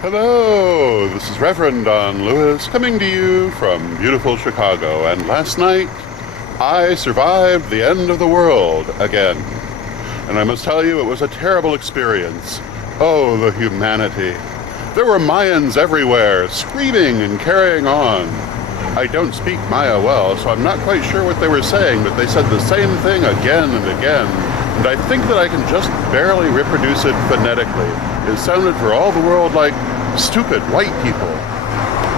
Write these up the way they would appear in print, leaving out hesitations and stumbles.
Hello, this is Reverend Don Lewis coming to you from beautiful Chicago, and last night I survived the end of the world again. And I must tell you, it was a terrible experience. Oh, the humanity. There were Mayans everywhere, screaming and carrying on. I don't speak Maya well, so I'm not quite sure what they were saying, but they said the same thing again and again, and I think that I can just barely reproduce it phonetically. It sounded for all the world like stupid white people.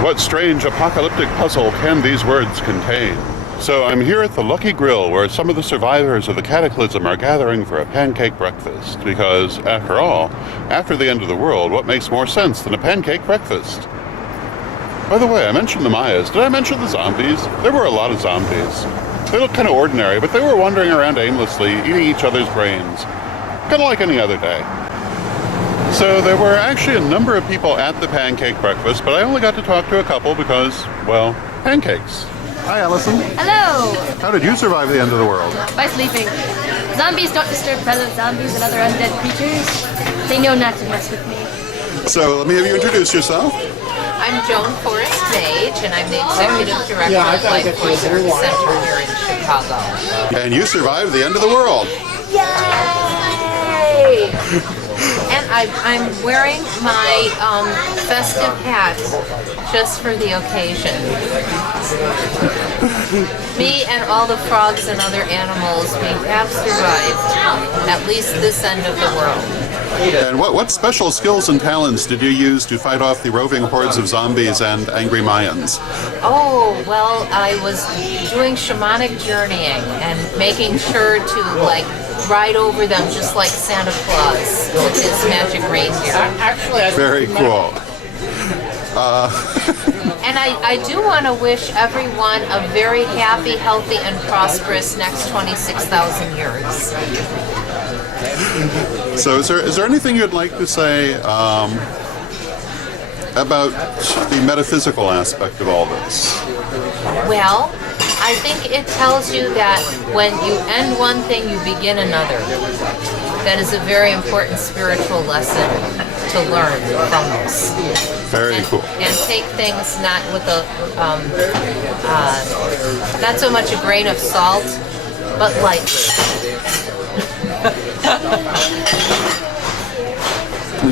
What strange apocalyptic puzzle can these words contain? So I'm here at the Lucky Grill, where some of the survivors of the cataclysm are gathering for a pancake breakfast, because, after all, after the end of the world, what makes more sense than a pancake breakfast? By the way, I mentioned the Mayas. Did I mention the zombies? There were a lot of zombies. They looked kind of ordinary, but they were wandering around aimlessly, eating each other's brains. Kind of like any other day. So there were actually a number of people at the pancake breakfast, but I only got to talk to a couple because, well, pancakes. Hi, Allyson. Hello! How did you survive the end of the world? By sleeping. Zombies don't disturb fellow zombies and other undead creatures. They know not to mess with me. So let me have you introduce yourself. I'm Joan Mage, and I'm the Executive Director of Life Force Service Center here in Chicago. And you survived the end of the world. Yay! And I'm wearing my festive hat just for the occasion. Me and all the frogs and other animals, we have survived at least this end of the world. And what special skills and talents did you use to fight off the roving hordes of zombies and angry Mayans? Oh, well, I was doing shamanic journeying and making sure to, ride over them just like Santa Claus with his magic reindeer. Very cool. And I do want to wish everyone a very happy, healthy, and prosperous next 26,000 years. So is there anything you'd like to say about the metaphysical aspect of all this? Well, I think it tells you that when you end one thing, you begin another. That is a very important spiritual lesson to learn from this. Very cool. And take things not with not so much a grain of salt, but lightly.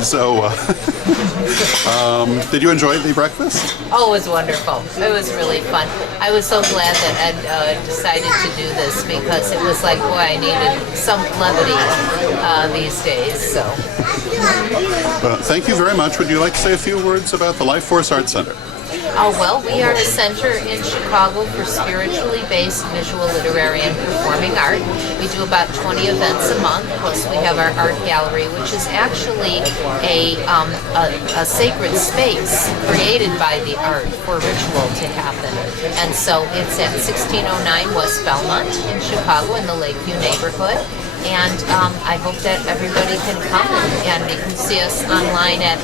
So, did you enjoy the breakfast? Oh, it was wonderful. It was really fun. I was so glad that Ed decided to do this because it was like, boy, I needed some levity these days. So, Thank you very much. Would you like to say a few words about the Life Force Arts Center? Well, we are a center in Chicago for spiritually based visual, literary, and performing art. We do about 20 events a month, plus we have our art gallery, which is actually a sacred space created by the art for ritual to happen. And so it's at 1609 West Belmont in Chicago in the Lakeview neighborhood. And I hope that everybody can come, and you can see us online at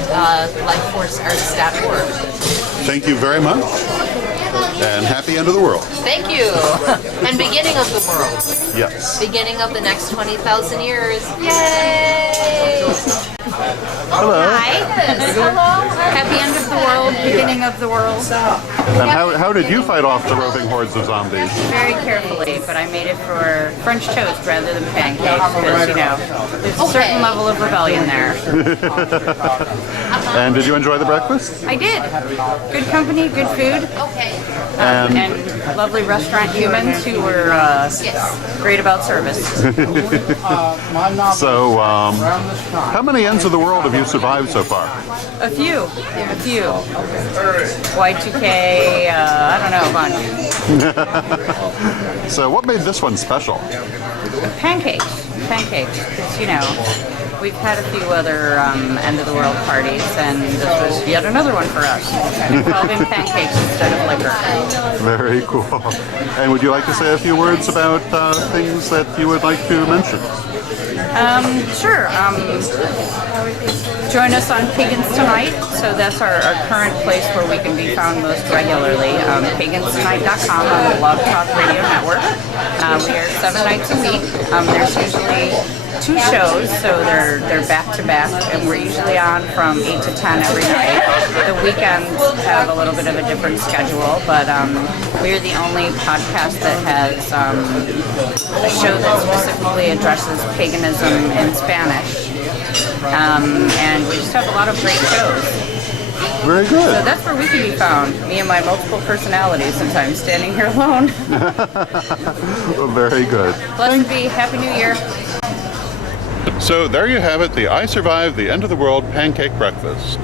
lifeforcearts.org. Thank you very much, and happy end of the world. Thank you. And beginning of the world. Yes. Beginning of the next 20,000 years. Yay! Hello. Hi. Hello. Happy end of the world, beginning of the world. And how did you fight off the roving hordes of zombies? Very carefully, but I made it for French toast rather than pancakes because, there's a certain level of rebellion there. And did you enjoy the breakfast? I did. Good company, good food, and lovely restaurant humans who were great about service. So, how many ends of the world have you survived so far? A few. Y2K, I don't know, a bunch. So what made this one special? Pancakes, because, we've had a few other end of the world parties, and this was yet another one for us. Involving pancakes instead of liquor. Very cool. And would you like to say a few words about things that you would like to mention? Sure. Join us on Pagans Tonight. So that's our current place where we can be found most regularly. PagansTonight.com on the Blog Talk Radio Network. We are 7 nights a week. There's usually 2 shows, so they're back to back, and we're usually on from 8 to 10 every night. The weekends have a little bit of a different schedule, but we're the only podcast that has a show that specifically addresses paganism in Spanish, and we just have a lot of great shows. Very So good. that's where we can be found, me and my multiple personalities, since I'm standing here alone. Very good. Blessed be, Happy New Year. So there you have it, the I Survived the End of the World Pancake Breakfast.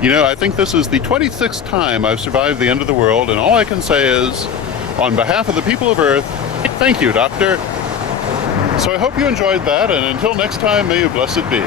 You know, I think this is the 26th time I've survived the end of the world, and all I can say is, on behalf of the people of Earth, thank you, Doctor. So I hope you enjoyed that, and until next time, may you blessed be.